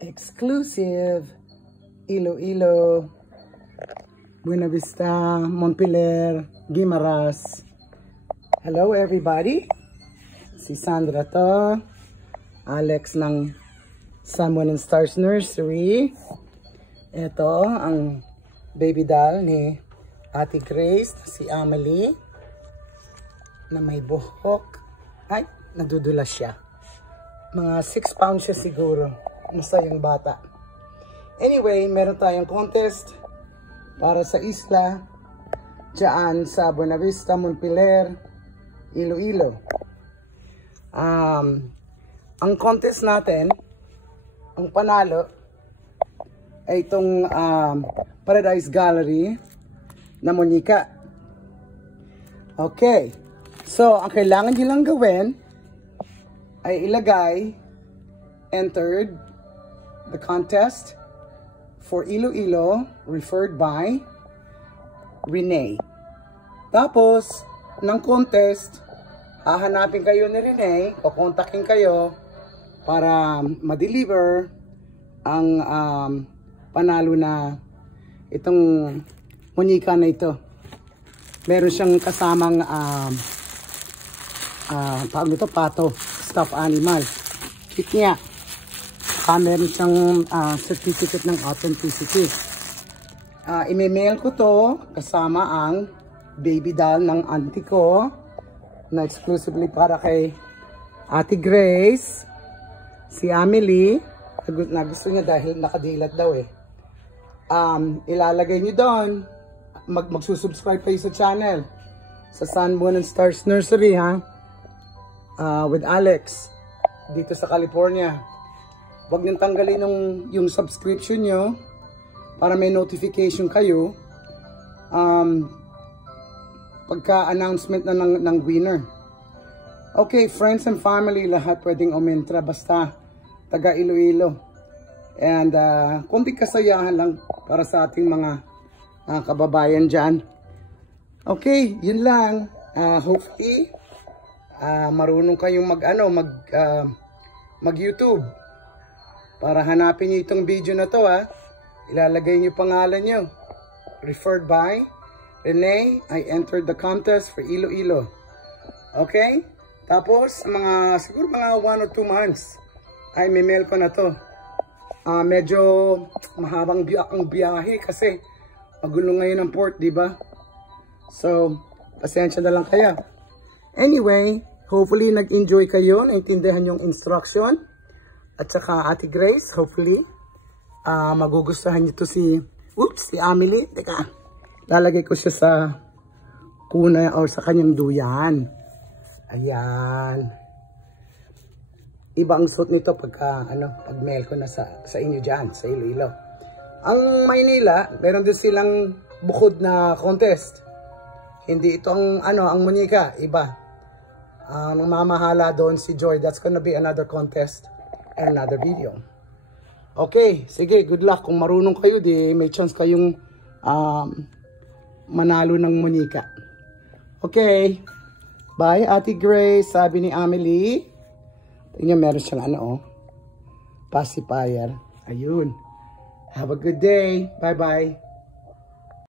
Exclusive. Iloilo, Buena Vista, Montpelier, Guimaras. Hello everybody. Si Sandra to. Alex ng Sun, Moon and Stars Nursery. Ito ang baby doll ni Ate Grace, si Amelie, na may buhok. Ay, nadudulas siya. Mga 6 pounds siya siguro. Masayang bata. Anyway, meron tayong contest para sa isla dyan sa Buena Vista, Montpelier, Iloilo. Ang contest natin, ang panalo ay itong Paradise Gallery na Monica. Okay. So, ang kailangan nyo lang gawin ay ilagay entered the contest for Iloilo referred by Renee. Tapos, ng contest, hahanapin kayo ni Renee, kukontakin kayo para ma-deliver ang panalo na itong Monica na ito. Meron siyang kasamang tawag nito, pato, stuffed animal. Cute niya. Meron siyang certificate ng authenticity. Ime-mail ko to kasama ang baby doll ng auntie ko na exclusively para kay Ate Grace, si Amelie, na gusto niya dahil nakadilat daw eh. Ilalagay niyo doon, magsusubscribe kayo sa channel, sa Sun, Moon and Stars Nursery ha, with Alex, dito sa California. Huwag niyong tanggalin yung subscription nyo para may notification kayo pagka-announcement na ng winner. Okay, friends and family, lahat pwedeng umentra basta taga Iloilo. And kunting kasayahan lang para sa ating mga kababayan dyan. Okay, yun lang. Hopefully, marunong kayong mag-YouTube. Para hanapin nyo itong video na to ha. Ilalagay nyo pangalan nyo. Referred by Renee. I entered the contest for Iloilo. Okay? Tapos, siguro mga 1 or 2 months, ay may mail ko na to. Medyo mahabang ang biyahe kasi magulo ngayon ang port, di ba? So, pasensya na lang kaya. Anyway, hopefully nag-enjoy kayo, naintindihan yung instruction. At saka Ate Grace, hopefully, magugustuhan nyo to si Amelie. Teka, lalagay ko siya sa kuna o sa kanyang duyan. Ayan. Iba ang suot nito pag mail ko na sa inyo dyan, sa Iloilo. Ang Maynila, meron din silang bukod na contest. Hindi ito ang Monica, iba. Ang mamahala doon si Joy. That's gonna be another contest and another video. Okay, sige, good luck. Kung marunong kayo, di may chance kayong manalo ng Monica. Okay. Bye, Ate Grace, sabi ni Amelie. Tingnan, meron siyang pacifier. Ayun. Have a good day. Bye-bye.